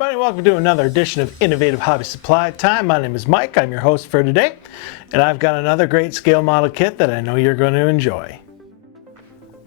everybody, welcome to another edition of Innovative Hobby Supply Time. My name is Mike, I'm your host for today, and I've got another great scale model kit that I know you're going to enjoy.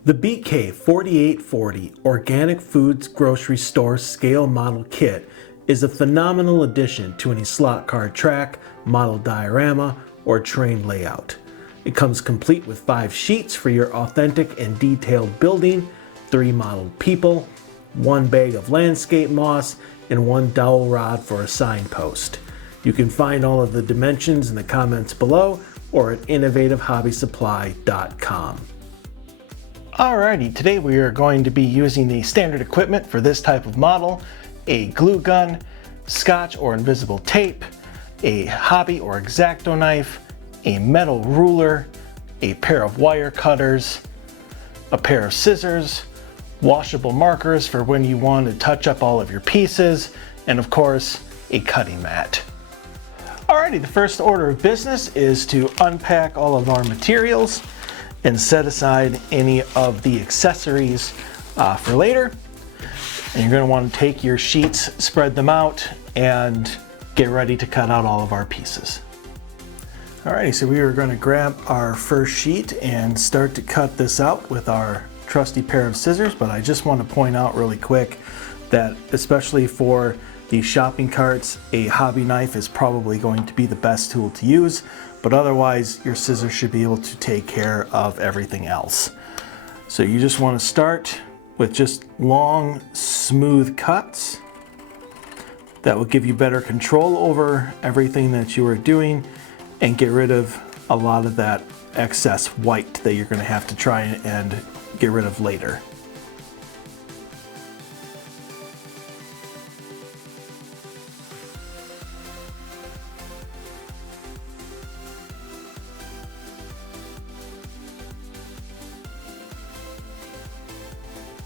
The BK4840 Organic Foods Grocery Store Scale Model Kit is a phenomenal addition to any slot car track, model diorama, or train layout. It comes complete with 5 sheets for your authentic and detailed building, 3 modeled people, 1 bag of landscape moss, and 1 dowel rod for a signpost. You can find all of the dimensions in the comments below or at innovativehobbysupply.com. Alrighty, today we are going to be using the standard equipment for this type of model: a glue gun, scotch or invisible tape, a hobby or X-Acto knife, a metal ruler, a pair of wire cutters, a pair of scissors, washable markers for when you want to touch up all of your pieces, and of course, a cutting mat. Alrighty, the first order of business is to unpack all of our materials and set aside any of the accessories for later. And you're going to want to take your sheets, spread them out, and get ready to cut out all of our pieces. Alrighty, so we are going to grab our first sheet and start to cut this out with our trusty pair of scissors, but I just want to point out really quick that especially for these shopping carts, a hobby knife is probably going to be the best tool to use, but otherwise your scissors should be able to take care of everything else. So you just want to start with just long, smooth cuts. That will give you better control over everything that you are doing and get rid of a lot of that excess white that you're going to have to try and get rid of later.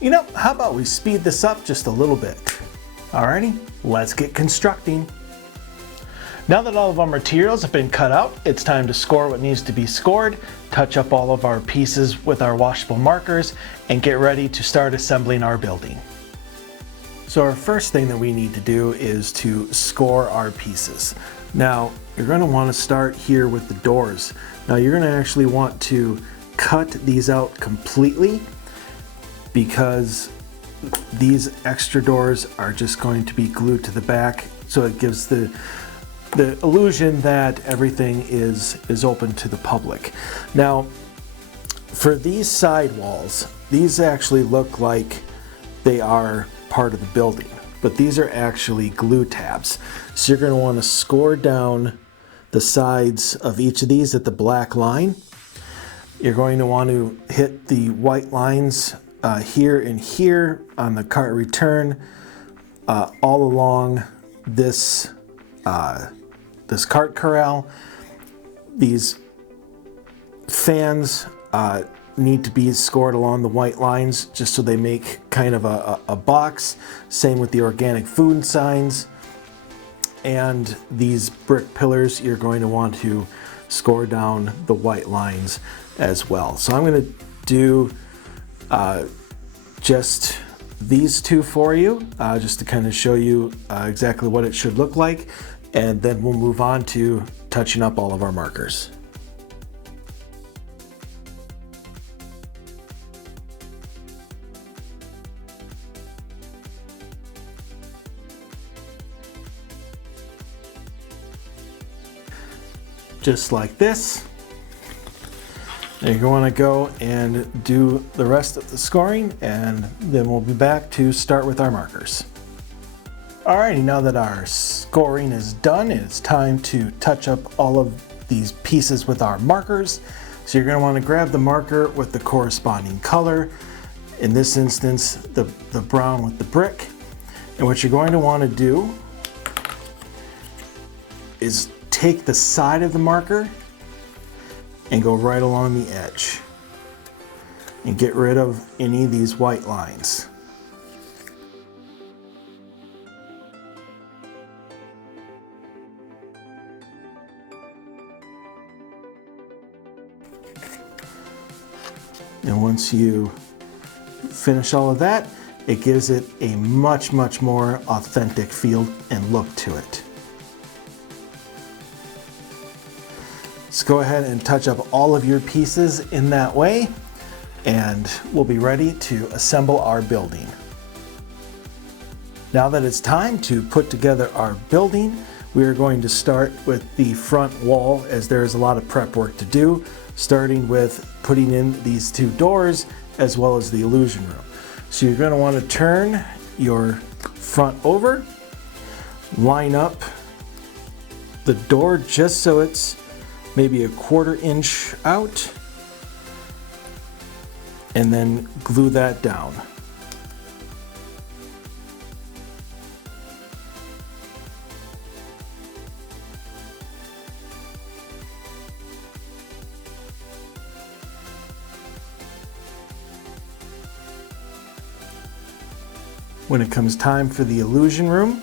You know, how about we speed this up just a little bit? Alrighty, let's get constructing. Now that all of our materials have been cut out, it's time to score what needs to be scored, touch up all of our pieces with our washable markers, and get ready to start assembling our building. So our first thing that we need to do is to score our pieces. Now, you're going to want to start here with the doors. Now you're going to actually want to cut these out completely because these extra doors are just going to be glued to the back, so it gives the illusion that everything is open to the public. Now, for these side walls, these actually look like they are part of the building, but these are actually glue tabs. So you're going to want to score down the sides of each of these at the black line. You're going to want to hit the white lines here and here on the cart return, all along this this cart corral. These fans need to be scored along the white lines just so they make kind of a box. Same with the organic food signs. And these brick pillars, you're going to want to score down the white lines as well. So I'm going to do just these two for you, just to kind of show you exactly what it should look like. And then we'll move on to touching up all of our markers. Just like this. Now you're going to go and do the rest of the scoring, and then we'll be back to start with our markers. Alrighty, now that our scoring is done, it's time to touch up all of these pieces with our markers. So you're going to want to grab the marker with the corresponding color. In this instance, the brown with the brick. And what you're going to want to do is take the side of the marker and go right along the edge and get rid of any of these white lines. And once you finish all of that, It gives it a much more authentic feel and look to it. Let's go ahead and touch up all of your pieces in that way, and we'll be ready to assemble our building. Now that it's time to put together our building, we are going to start with the front wall, as there is a lot of prep work to do, starting with putting in these two doors as well as the illusion room. So you're going to want to turn your front over, line up the door just so it's maybe a 1/4 inch out, and then glue that down. When it comes time for the illusion room,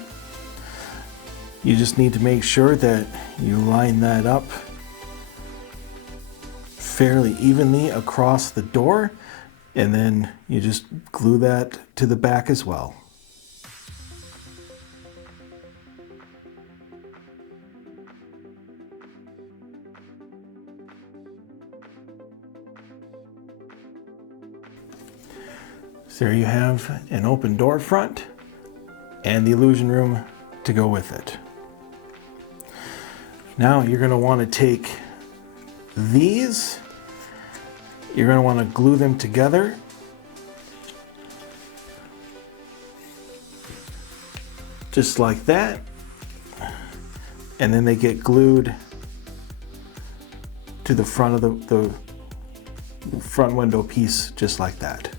you just need to make sure that you line that up fairly evenly across the door, and then you just glue that to the back as well. So there you have an open door front and the illusion room to go with it. Now you're going to want to take these, you're going to want to glue them together just like that, and then they get glued to the front of the front window piece just like that.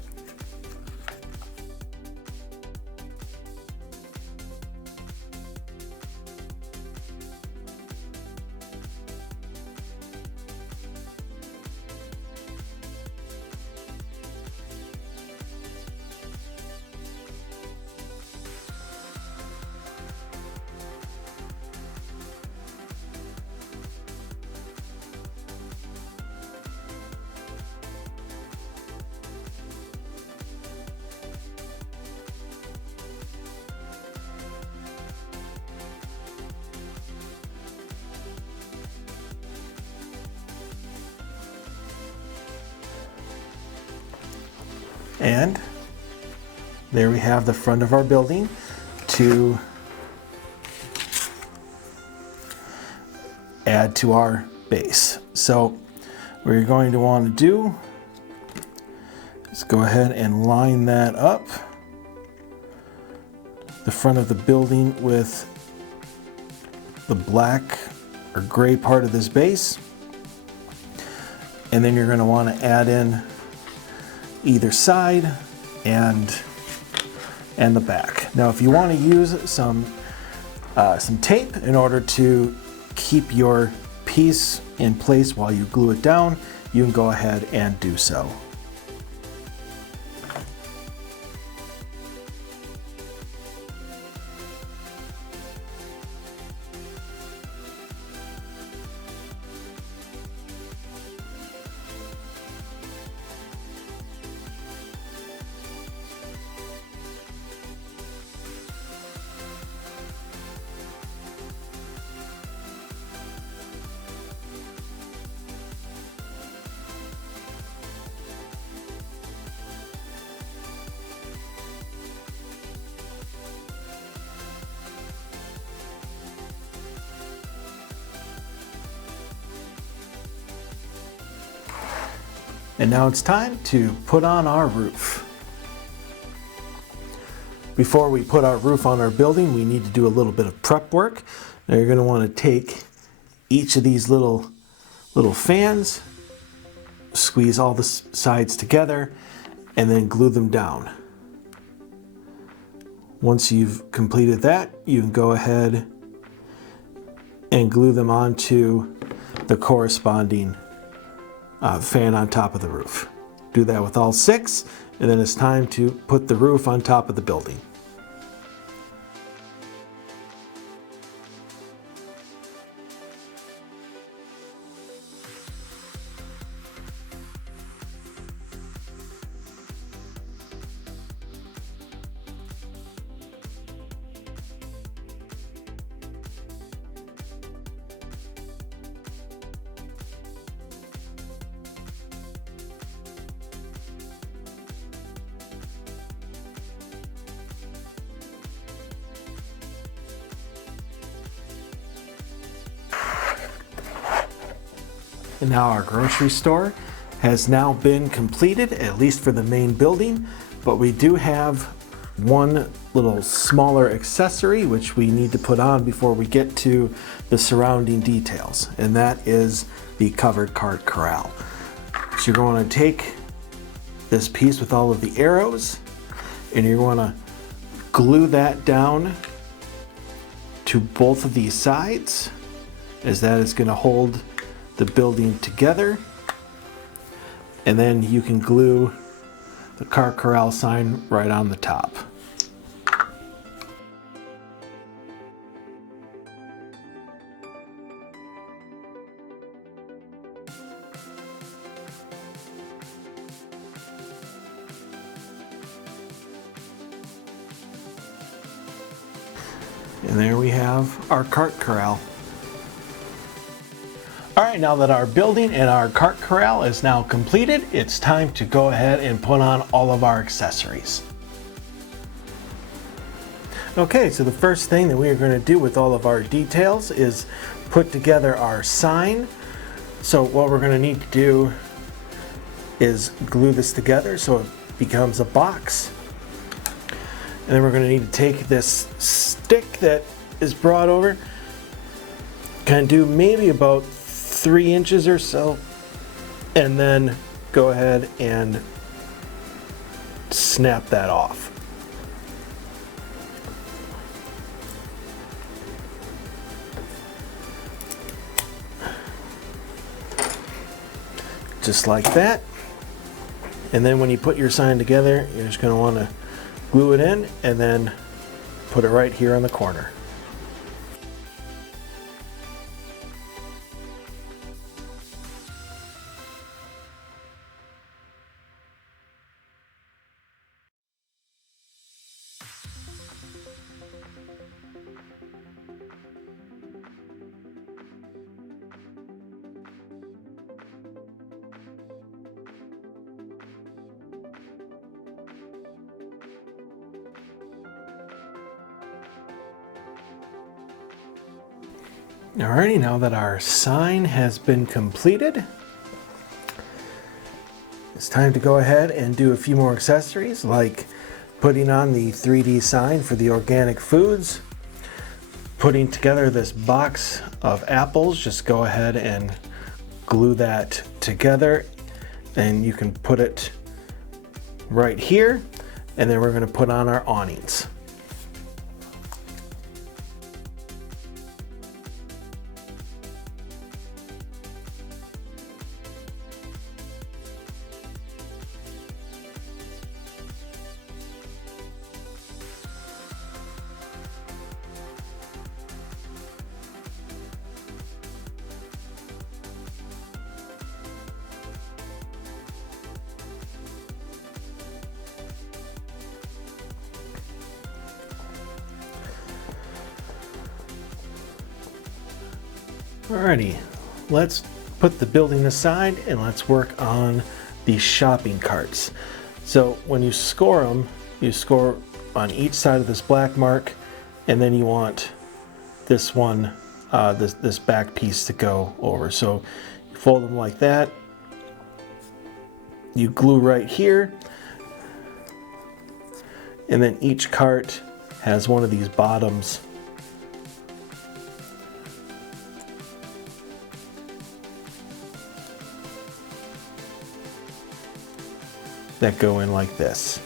And there we have the front of our building to add to our base. So what you're going to want to do is go ahead and line that up, the front of the building with the black or gray part of this base. And then you're going to want to add in either side and the back. Now, if you want to use some tape in order to keep your piece in place while you glue it down, you can go ahead and do so. And now it's time to put on our roof. Before we put our roof on our building, we need to do a little bit of prep work. Now you're going to want to take each of these little fans, squeeze all the sides together, and then glue them down. Once you've completed that, you can go ahead and glue them onto the corresponding fan on top of the roof. Do that with all 6, and then it's time to put the roof on top of the building. And now our grocery store has now been completed, at least for the main building, but we do have one little smaller accessory which we need to put on before we get to the surrounding details, and that is the covered cart corral. So you're going to take this piece with all of the arrows and you're going to glue that down to both of these sides, as that is going to hold the building together. And then you can glue the cart corral sign right on the top. And there we have our cart corral. All right, now that our building and our cart corral is now completed, it's time to go ahead and put on all of our accessories. Okay, so the first thing that we are going to do with all of our details is put together our sign. So what we're going to need to do is glue this together so it becomes a box. And then we're going to need to take this stick that is brought over, kind of do maybe about 3 inches or so, and then go ahead and snap that off. Just like that. And then when you put your sign together, you're just going to want to glue it in and then put it right here on the corner. Alrighty, now that our sign has been completed, it's time to go ahead and do a few more accessories, like putting on the 3D sign for the organic foods, putting together this box of apples. Just go ahead and glue that together, and you can put it right here, and then we're going to put on our awnings. Alrighty, let's put the building aside and let's work on the shopping carts. So when you score them, you score on each side of this black mark, and then you want this one, this back piece to go over. So you fold them like that, you glue right here, and then each cart has one of these bottoms that go in like this.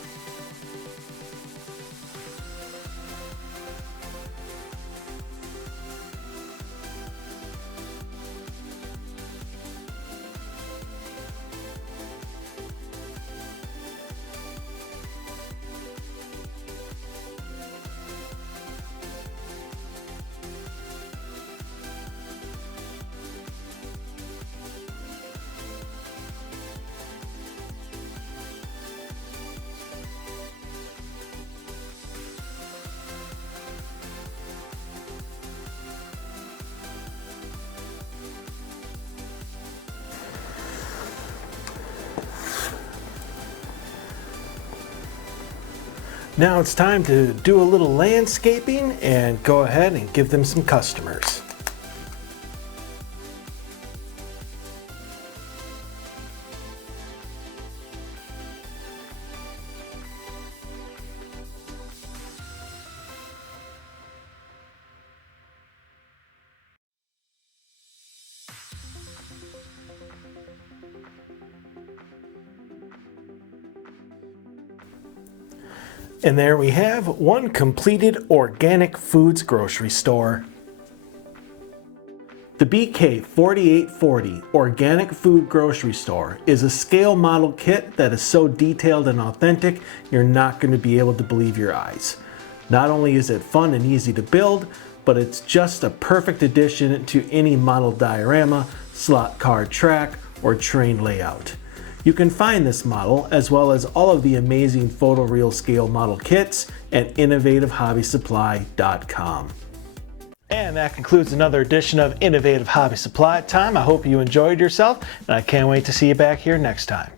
Now it's time to do a little landscaping and go ahead and give them some customers. And there we have one completed organic foods grocery store. The BK4840 Organic Food Grocery Store is a scale model kit that is so detailed and authentic, you're not going to be able to believe your eyes. Not only is it fun and easy to build, but it's just a perfect addition to any model diorama, slot car track, or train layout. You can find this model, as well as all of the amazing photoreal scale model kits at innovativehobbysupply.com. And that concludes another edition of Innovative Hobby Supply Time. I hope you enjoyed yourself, and I can't wait to see you back here next time.